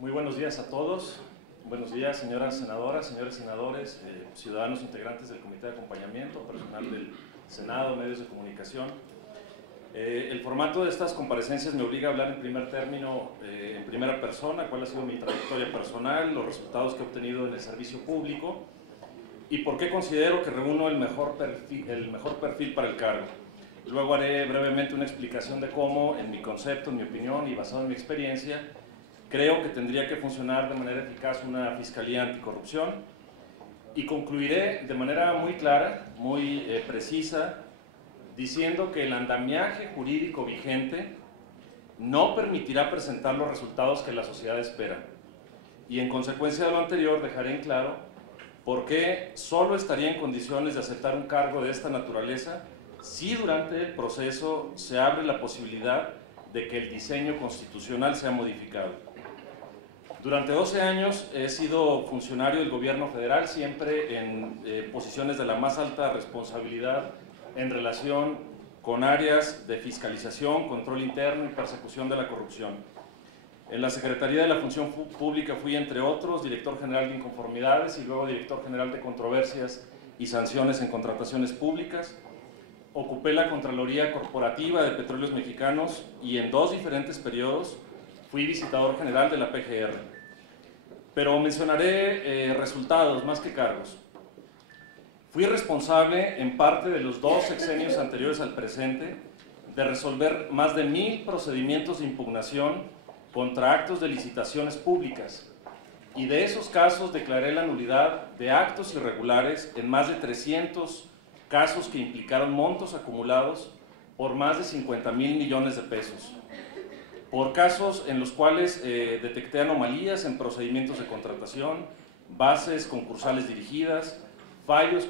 Muy buenos días a todos. Buenos días, señoras senadoras, señores senadores, ciudadanos integrantes del Comité de Acompañamiento, personal del Senado, medios de comunicación. El formato de estas comparecencias me obliga a hablar en primer término, en primera persona, cuál ha sido mi trayectoria personal, los resultados que he obtenido en el servicio público y por qué considero que reúno el mejor perfil para el cargo. Luego haré brevemente una explicación de cómo, en mi concepto, en mi opinión y basado en mi experiencia, creo que tendría que funcionar de manera eficaz una Fiscalía Anticorrupción y concluiré de manera muy clara, muy precisa, diciendo que el andamiaje jurídico vigente no permitirá presentar los resultados que la sociedad espera. Y en consecuencia de lo anterior dejaré en claro por qué solo estaría en condiciones de aceptar un cargo de esta naturaleza si durante el proceso se abre la posibilidad de que el diseño constitucional sea modificado. Durante 12 años he sido funcionario del gobierno federal, siempre en posiciones de la más alta responsabilidad en relación con áreas de fiscalización, control interno y persecución de la corrupción. En la Secretaría de la Función Pública fui, entre otros, director general de inconformidades y luego director general de controversias y sanciones en contrataciones públicas. Ocupé la Contraloría Corporativa de Petróleos Mexicanos y en 2 diferentes periodos fui visitador general de la PGR. Pero mencionaré resultados más que cargos. Fui responsable, en parte de los 2 sexenios anteriores al presente, de resolver más de 1000 procedimientos de impugnación contra actos de licitaciones públicas. Y de esos casos declaré la nulidad de actos irregulares en más de 300 casos que implicaron montos acumulados por más de 50,000 millones de pesos. Por casos en los cuales detecté anomalías en procedimientos de contratación, bases concursales dirigidas, fallos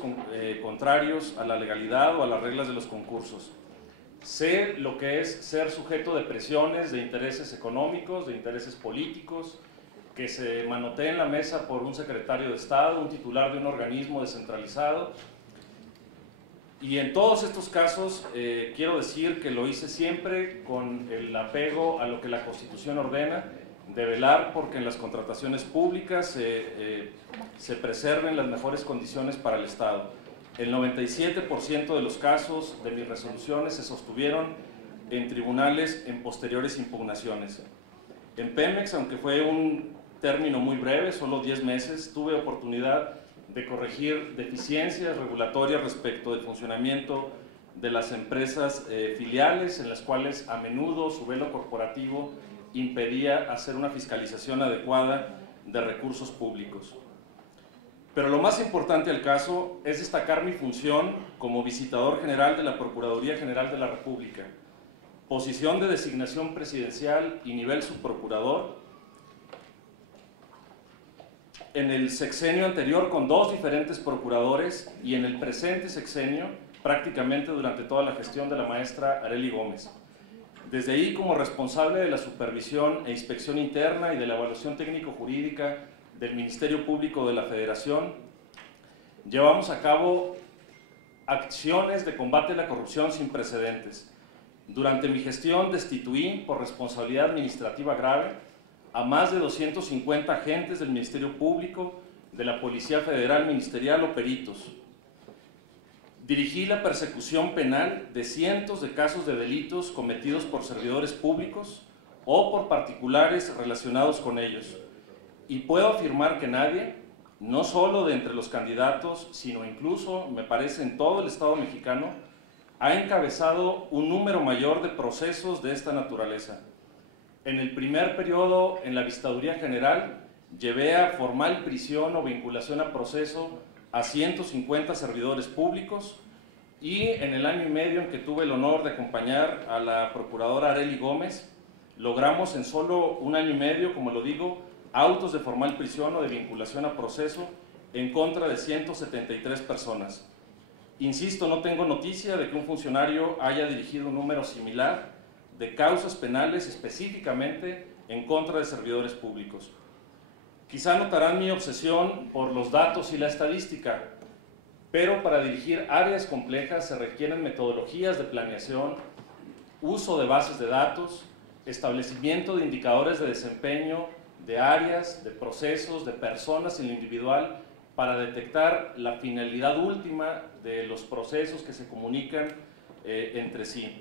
contrarios a la legalidad o a las reglas de los concursos. Sé lo que es ser sujeto de presiones, de intereses económicos, de intereses políticos, que se manotee en la mesa por un secretario de Estado, un titular de un organismo descentralizado. Y en todos estos casos quiero decir que lo hice siempre con el apego a lo que la Constitución ordena, de velar porque en las contrataciones públicas se preserven las mejores condiciones para el Estado. El 97% de los casos de mis resoluciones se sostuvieron en tribunales en posteriores impugnaciones. En Pemex, aunque fue un término muy breve, solo 10 meses, tuve oportunidad de corregir deficiencias regulatorias respecto del funcionamiento de las empresas filiales, en las cuales a menudo su velo corporativo impedía hacer una fiscalización adecuada de recursos públicos. Pero lo más importante del caso es destacar mi función como visitador general de la Procuraduría General de la República, posición de designación presidencial y nivel subprocurador, en el sexenio anterior con 2 diferentes procuradores y en el presente sexenio prácticamente durante toda la gestión de la maestra Arely Gómez. Desde ahí, como responsable de la supervisión e inspección interna y de la evaluación técnico-jurídica del Ministerio Público de la Federación, llevamos a cabo acciones de combate a la corrupción sin precedentes. Durante mi gestión destituí por responsabilidad administrativa grave a más de 250 agentes del Ministerio Público, de la Policía Federal Ministerial o peritos. Dirigí la persecución penal de cientos de casos de delitos cometidos por servidores públicos o por particulares relacionados con ellos. Y puedo afirmar que nadie, no solo de entre los candidatos, sino incluso, me parece, en todo el Estado mexicano, ha encabezado un número mayor de procesos de esta naturaleza. En el primer periodo en la Visitaduría General llevé a formal prisión o vinculación a proceso a 150 servidores públicos y en el año y medio en que tuve el honor de acompañar a la procuradora Arely Gómez, logramos en solo un año y medio, como lo digo, autos de formal prisión o de vinculación a proceso en contra de 173 personas. Insisto, no tengo noticia de que un funcionario haya dirigido un número similar de causas penales específicamente en contra de servidores públicos. Quizá notarán mi obsesión por los datos y la estadística, pero para dirigir áreas complejas se requieren metodologías de planeación, uso de bases de datos, establecimiento de indicadores de desempeño de áreas, de procesos, de personas en lo individual para detectar la finalidad última de los procesos que se comunican entre sí.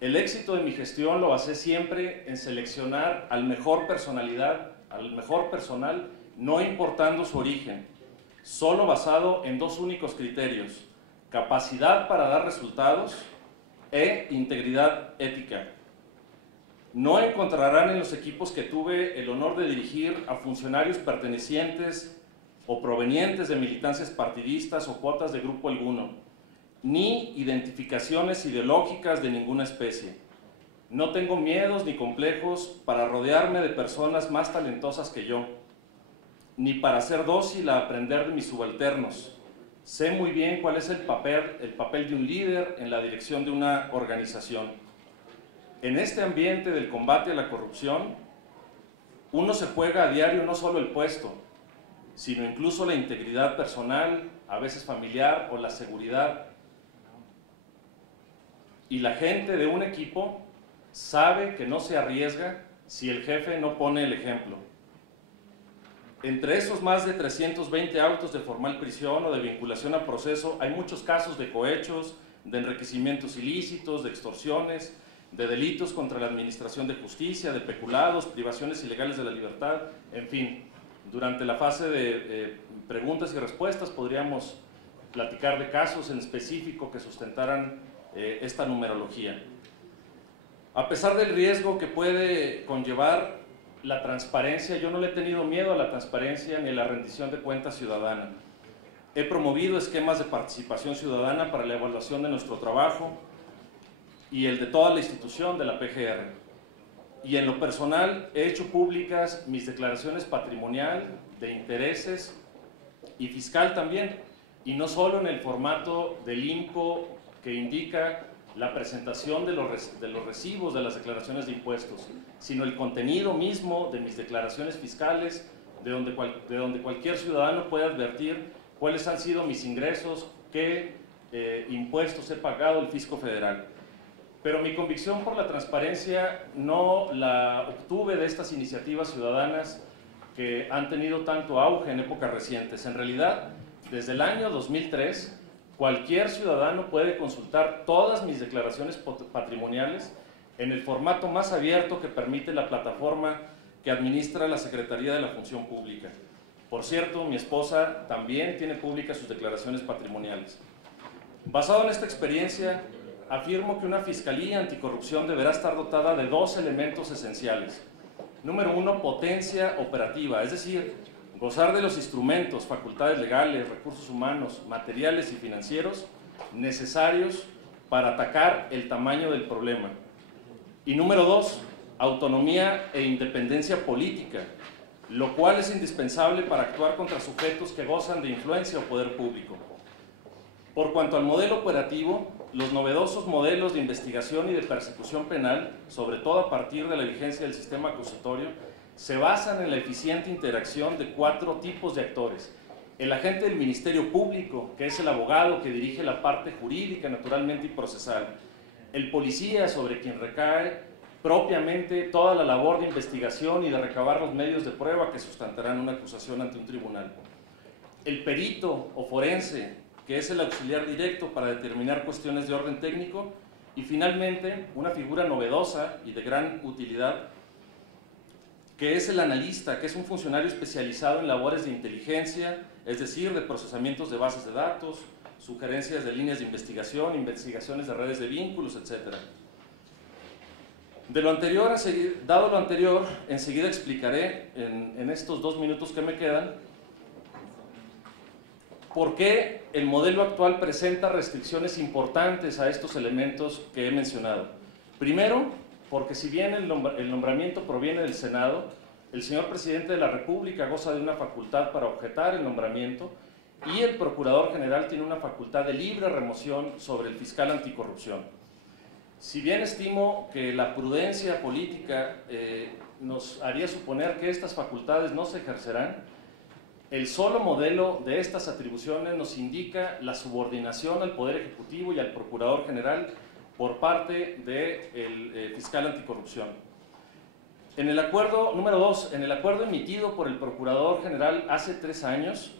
El éxito de mi gestión lo basé siempre en seleccionar al mejor personal, no importando su origen, solo basado en dos únicos criterios: capacidad para dar resultados e integridad ética. No encontrarán en los equipos que tuve el honor de dirigir a funcionarios pertenecientes o provenientes de militancias partidistas o cuotas de grupo alguno, ni identificaciones ideológicas de ninguna especie. No tengo miedos ni complejos para rodearme de personas más talentosas que yo, ni para ser dócil a aprender de mis subalternos. Sé muy bien cuál es el papel de un líder en la dirección de una organización. En este ambiente del combate a la corrupción, uno se juega a diario no solo el puesto, sino incluso la integridad personal, a veces familiar, o la seguridad. Y la gente de un equipo sabe que no se arriesga si el jefe no pone el ejemplo. Entre esos más de 320 autos de formal prisión o de vinculación a proceso, hay muchos casos de cohechos, de enriquecimientos ilícitos, de extorsiones, de delitos contra la administración de justicia, de peculados, privaciones ilegales de la libertad, en fin. Durante la fase de preguntas y respuestas podríamos platicar de casos en específico que sustentaran esta numerología. A pesar del riesgo que puede conllevar la transparencia, yo no le he tenido miedo a la transparencia ni a la rendición de cuentas ciudadana. He promovido esquemas de participación ciudadana para la evaluación de nuestro trabajo y el de toda la institución de la PGR. Y en lo personal he hecho públicas mis declaraciones patrimonial, de intereses y fiscal también, y no solo en el formato del IMCO que indica la presentación de los recibos de las declaraciones de impuestos, sino el contenido mismo de mis declaraciones fiscales, de donde cualquier ciudadano puede advertir cuáles han sido mis ingresos, qué impuestos he pagado al fisco federal. Pero mi convicción por la transparencia no la obtuve de estas iniciativas ciudadanas que han tenido tanto auge en épocas recientes. En realidad, desde el año 2003, cualquier ciudadano puede consultar todas mis declaraciones patrimoniales en el formato más abierto que permite la plataforma que administra la Secretaría de la Función Pública. Por cierto, mi esposa también tiene públicas sus declaraciones patrimoniales. Basado en esta experiencia, afirmo que una Fiscalía Anticorrupción deberá estar dotada de dos elementos esenciales. Número uno, potencia operativa, es decir, gozar de los instrumentos, facultades legales, recursos humanos, materiales y financieros necesarios para atacar el tamaño del problema. Y número dos, autonomía e independencia política, lo cual es indispensable para actuar contra sujetos que gozan de influencia o poder público. Por cuanto al modelo operativo, los novedosos modelos de investigación y de persecución penal, sobre todo a partir de la vigencia del sistema acusatorio, se basan en la eficiente interacción de cuatro tipos de actores. El agente del Ministerio Público, que es el abogado que dirige la parte jurídica, naturalmente, y procesal. El policía, sobre quien recae propiamente toda la labor de investigación y de recabar los medios de prueba que sustentarán una acusación ante un tribunal. El perito o forense, que es el auxiliar directo para determinar cuestiones de orden técnico. Y finalmente, una figura novedosa y de gran utilidad, que es el analista, que es un funcionario especializado en labores de inteligencia, es decir, de procesamientos de bases de datos, sugerencias de líneas de investigación, investigaciones de redes de vínculos, etc. Dado lo anterior, enseguida explicaré en estos 2 minutos que me quedan por qué el modelo actual presenta restricciones importantes a estos elementos que he mencionado. Primero, porque si bien el nombramiento proviene del Senado, el señor Presidente de la República goza de una facultad para objetar el nombramiento y el Procurador General tiene una facultad de libre remoción sobre el fiscal anticorrupción. Si bien estimo que la prudencia política nos haría suponer que estas facultades no se ejercerán, el solo modelo de estas atribuciones nos indica la subordinación al Poder Ejecutivo y al Procurador General por parte del fiscal anticorrupción. En el acuerdo, número 2, en el acuerdo emitido por el Procurador General hace 3 años,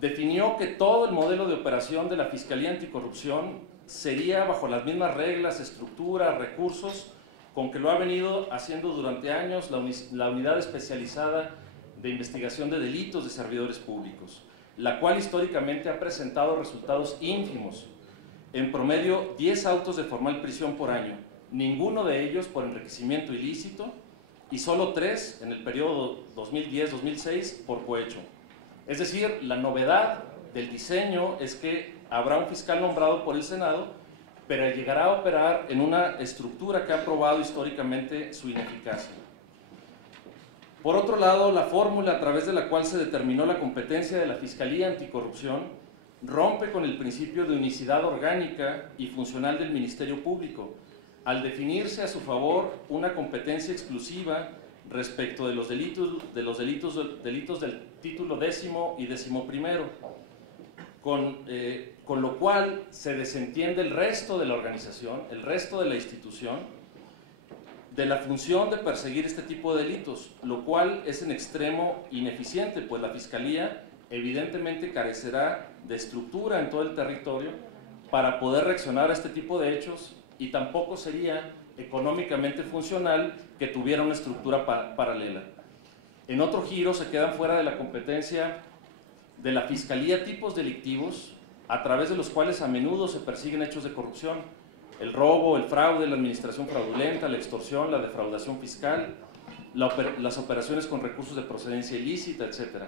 definió que todo el modelo de operación de la Fiscalía Anticorrupción sería bajo las mismas reglas, estructura, recursos, con que lo ha venido haciendo durante años la Unidad Especializada de Investigación de Delitos de Servidores Públicos, la cual históricamente ha presentado resultados ínfimos, en promedio 10 autos de formal prisión por año, ninguno de ellos por enriquecimiento ilícito y solo 3 en el periodo 2010-2006 por cohecho. Es decir, la novedad del diseño es que habrá un fiscal nombrado por el Senado, pero llegará a operar en una estructura que ha probado históricamente su ineficacia. Por otro lado, la fórmula a través de la cual se determinó la competencia de la Fiscalía Anticorrupción rompe con el principio de unicidad orgánica y funcional del Ministerio Público, al definirse a su favor una competencia exclusiva respecto de los delitos del título 10º y 11º, con lo cual se desentiende el resto de la organización, el resto de la institución, de la función de perseguir este tipo de delitos, lo cual es en extremo ineficiente, pues la Fiscalía evidentemente carecerá de estructura en todo el territorio para poder reaccionar a este tipo de hechos y tampoco sería económicamente funcional que tuviera una estructura paralela. En otro giro se quedan fuera de la competencia de la Fiscalía tipos delictivos a través de los cuales a menudo se persiguen hechos de corrupción: el robo, el fraude, la administración fraudulenta, la extorsión, la defraudación fiscal, las operaciones con recursos de procedencia ilícita, etc.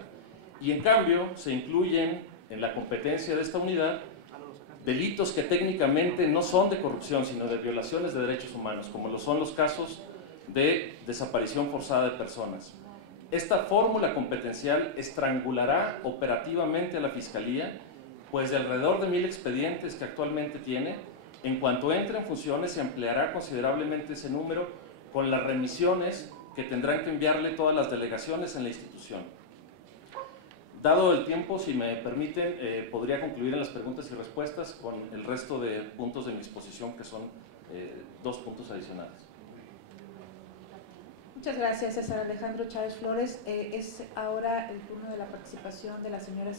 Y en cambio se incluyen en la competencia de esta unidad delitos que técnicamente no son de corrupción, sino de violaciones de derechos humanos, como lo son los casos de desaparición forzada de personas. Esta fórmula competencial estrangulará operativamente a la Fiscalía, pues de alrededor de 1000 expedientes que actualmente tiene, en cuanto entre en funciones se ampliará considerablemente ese número con las remisiones que tendrán que enviarle todas las delegaciones en la institución. Dado el tiempo, si me permiten, podría concluir en las preguntas y respuestas con el resto de puntos de mi exposición, que son 2 puntos adicionales. Muchas gracias, César Alejandro Chávez Flores. Es ahora el turno de la participación de la señora